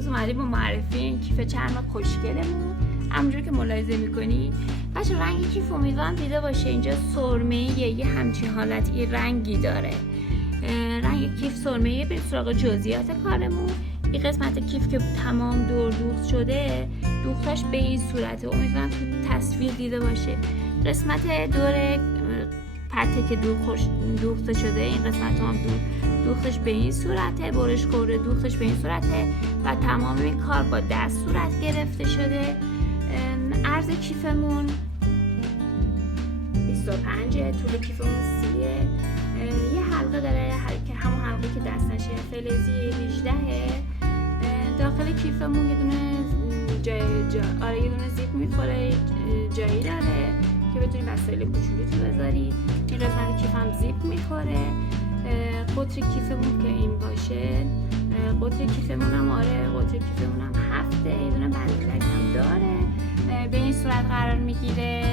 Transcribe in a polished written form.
امروز اومدیم با معرفی این کیف چرم خوشگلمون. همونجور که ملاحظه میکنی بچه رنگ کیف امیدوارم دیده باشه، اینجا سرمه‌ایه، یه همچین حالتی رنگی داره. رنگ کیف سرمه‌ایه. بریم سراغ جزئیات کارمون. این قسمت کیف که تمام دور دوخت شده، دوختاش به این صورته، امیدوارم تو تصویر دیده باشه. قسمت دور پرته که دوخته شده، این قسمت هم دوختش به این صورته، برش کوره دوختش به این صورته و تمام این کار با دست صورت گرفته شده. عرض کیفمون 25، طول کیفمون 30، یه حلقه داره که همون حلقه که دستشه، فلزی 18. داخل کیفمون یه دونه یه دونه زیپ میخوره، جایی داره که بتونی وسایل کوچولوتو بذاری. این قسمت کیف هم زیپ میخوره. قطر کیفمون که این باشه، قطر کیفمون هم قطر کیفمون هم 7، یه دونه بندلک هم داره. به این صورت قرار میگیره.